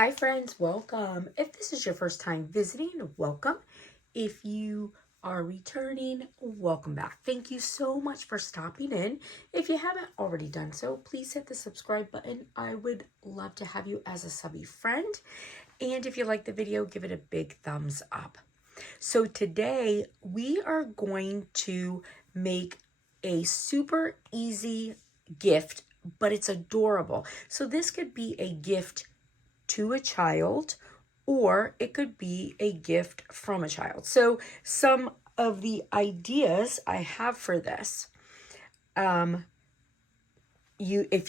Hi friends, welcome. If this is your first time visiting, welcome. If you are returning, welcome back. Thank you so much for stopping in. If you haven't already done so, please hit the subscribe button. I would love to have you as a subby friend. And if you like the video, give it a big thumbs up. So today we are going to make a super easy gift, but it's adorable. So this could be a gift to a child, or it could be a gift from a child. So some of the ideas I have for this, if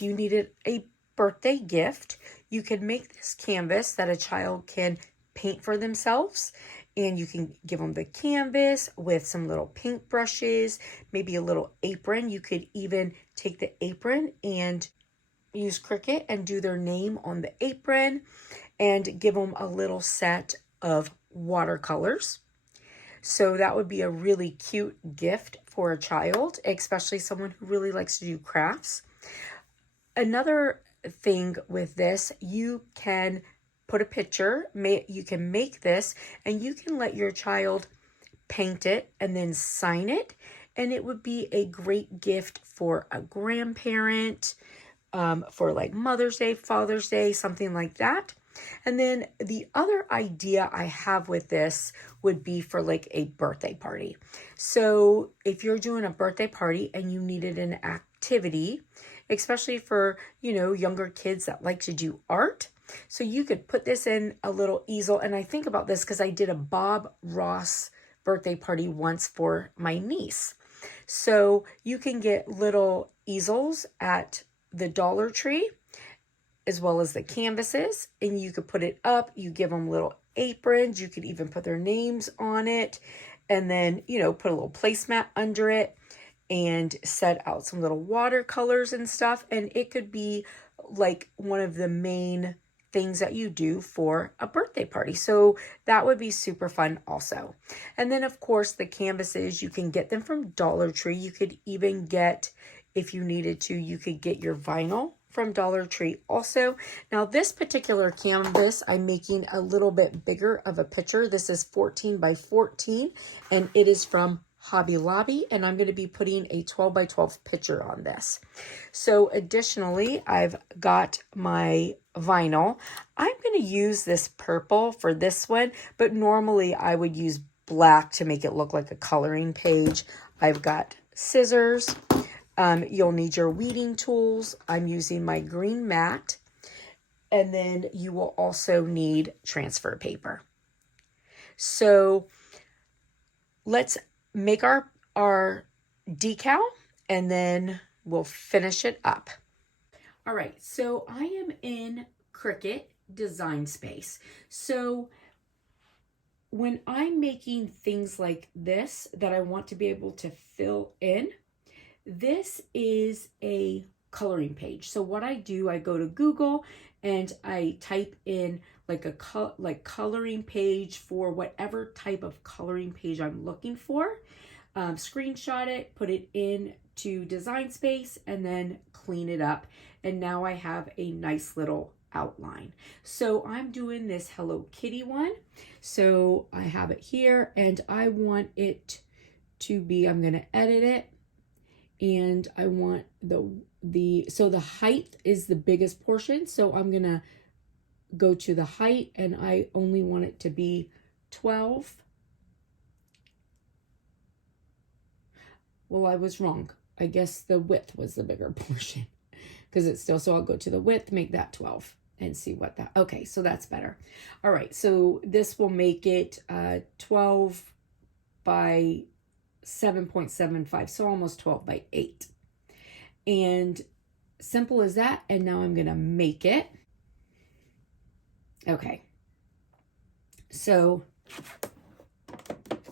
you needed a birthday gift, you could make this canvas that a child can paint for themselves, and you can give them the canvas with some little paint brushes, maybe a little apron. You could even take the apron and use Cricut and do their name on the apron, and give them a little set of watercolors. So that would be a really cute gift for a child, especially someone who really likes to do crafts. Another thing with this, you can put a picture, you can make this, and you can let your child paint it and then sign it. And it would be a great gift for a grandparent, for like Mother's Day, Father's Day, something like that. And then the other idea I have with this would be for like a birthday party. So if you're doing a birthday party and you needed an activity, especially for, younger kids that like to do art, so you could put this in a little easel. And I think about this because I did a Bob Ross birthday party once for my niece. So you can get little easels at the Dollar Tree, as well as the canvases, and you could put it up. You give them little aprons. You could even put their names on it, and then, put a little placemat under it and set out some little watercolors and stuff. And it could be like one of the main things that you do for a birthday party. So that would be super fun also. And then of course the canvases, you can get them from Dollar Tree. You could even get, if you needed to, you could get your vinyl from Dollar Tree also. Now this particular canvas, I'm making a little bit bigger of a picture. This is 14 by 14 and it is from Hobby Lobby, and I'm going to be putting a 12 by 12 picture on this. So additionally, I've got my vinyl. I'm going to use this purple for this one, but normally I would use black to make it look like a coloring page. I've got scissors. You'll need your weeding tools. I'm using my green mat. And then you will also need transfer paper. So let's make our decal, and then we'll finish it up. All right, so I am in Cricut Design Space. So when I'm making things like this that I want to be able to fill in, this is a coloring page. So what I do, I go to Google and I type in like a coloring page for whatever type of coloring page I'm looking for. Screenshot it, put it into Design Space, and then clean it up. And now I have a nice little outline. So I'm doing this Hello Kitty one. So I have it here, and I want it to be, I'm going to edit it. And I want so the height is the biggest portion. So I'm going to go to the height, and I only want it to be 12. Well, I was wrong. I guess the width was the bigger portion because it's still, so I'll go to the width, make that 12 and see what that, okay, so that's better. All right, so this will make it 12 by 7.75, so almost 12 by 8. And simple as that. And now I'm going to make it. Okay. So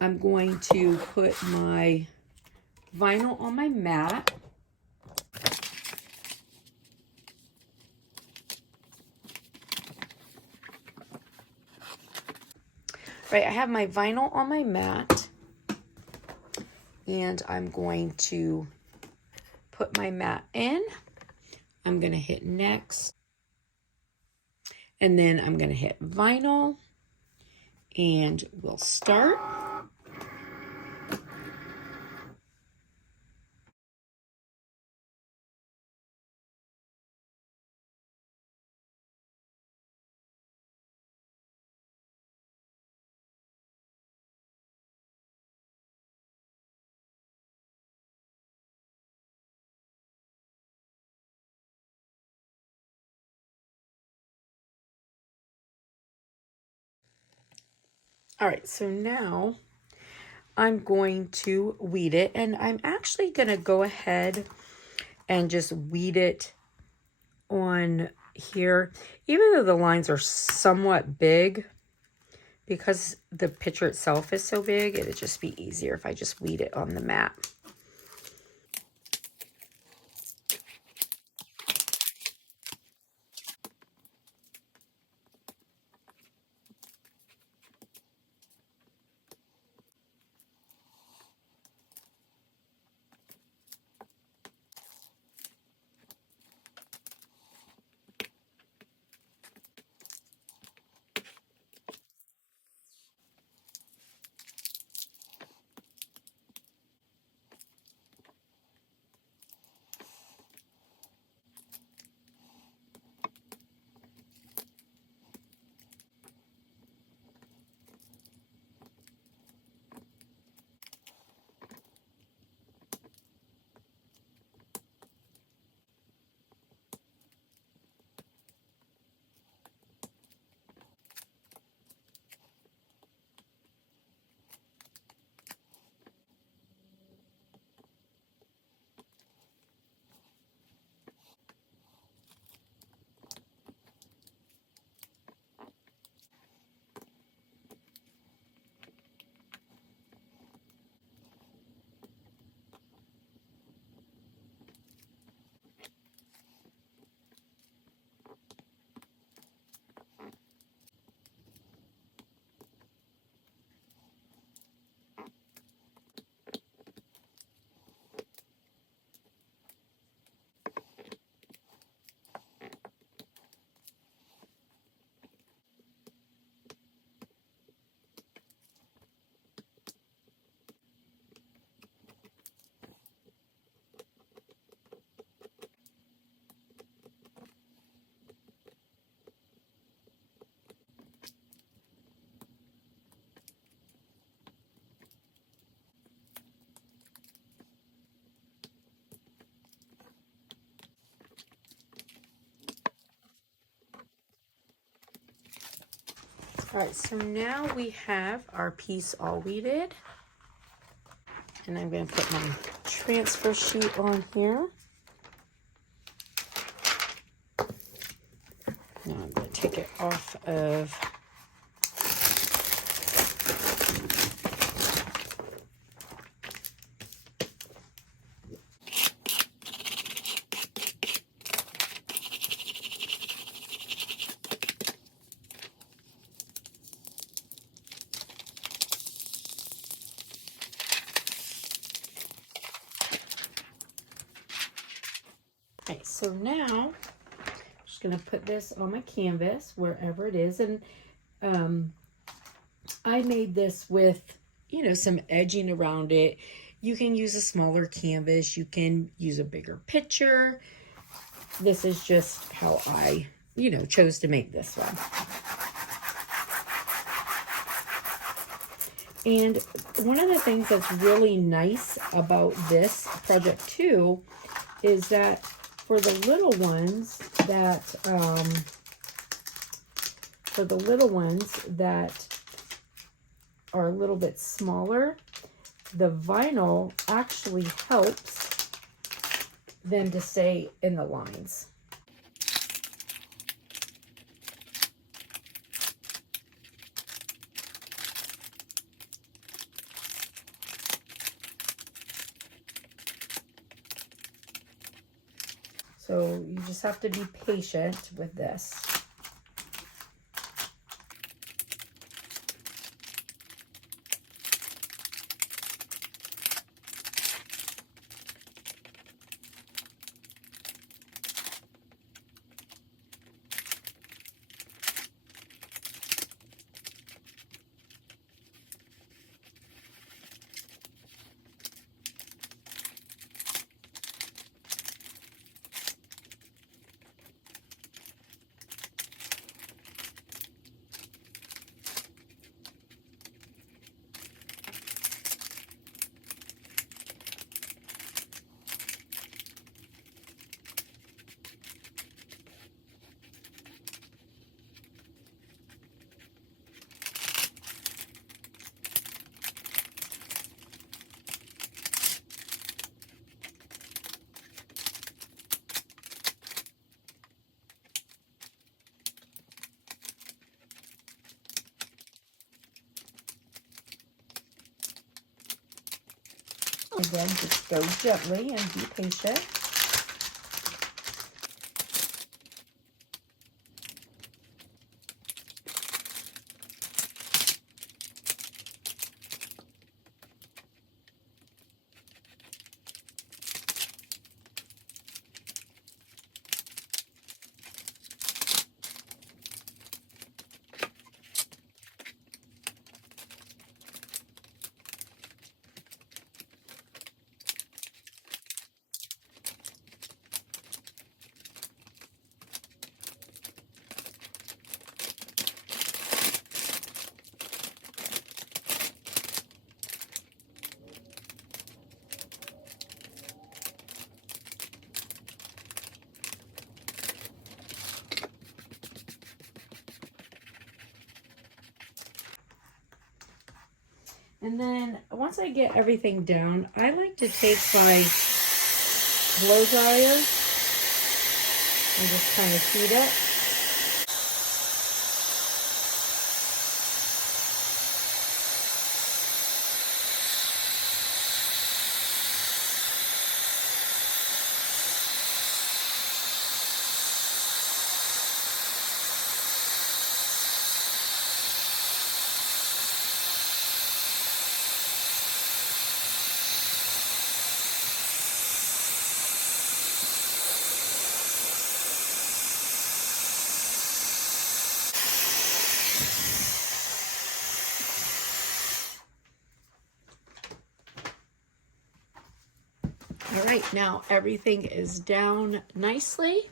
I'm going to put my vinyl on my mat. Right, I have my vinyl on my mat, and I'm going to put my mat in. I'm going to hit next. And then I'm going to hit vinyl and we'll start. All right, so now I'm going to weed it, and I'm actually going to go ahead and just weed it on here. Even though the lines are somewhat big, because the picture itself is so big, it'd just be easier if I just weed it on the mat. All right, so now we have our piece all weeded. And I'm going to put my transfer sheet on here. Now I'm going to take it off of Okay, so now I'm just going to put this on my canvas wherever it is. And I made this with, you know, some edging around it. You can use a smaller canvas. You can use a bigger picture. This is just how I, you know, chose to make this one. And one of the things that's really nice about this project too is that for the little ones that are a little bit smaller, the vinyl actually helps them to stay in the lines. So you just have to be patient with this. Again, just go gently and be patient. And then once I get everything down, I like to take my blow dryer and just kind of heat it. All right, now everything is down nicely.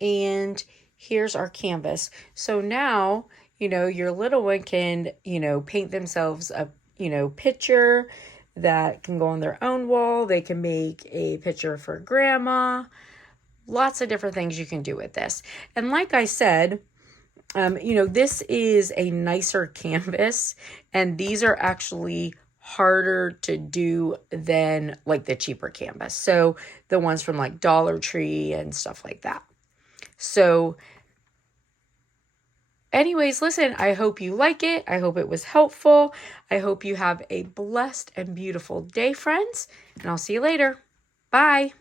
And here's our canvas. So now, your little one can, paint themselves a, picture that can go on their own wall. They can make a picture for grandma. Lots of different things you can do with this. And like I said, this is a nicer canvas, and these are actually harder to do than like the cheaper canvas. So the ones from like Dollar Tree and stuff like that. So anyways, listen, I hope you like it. I hope it was helpful. I hope you have a blessed and beautiful day, friends, and I'll see you later. Bye.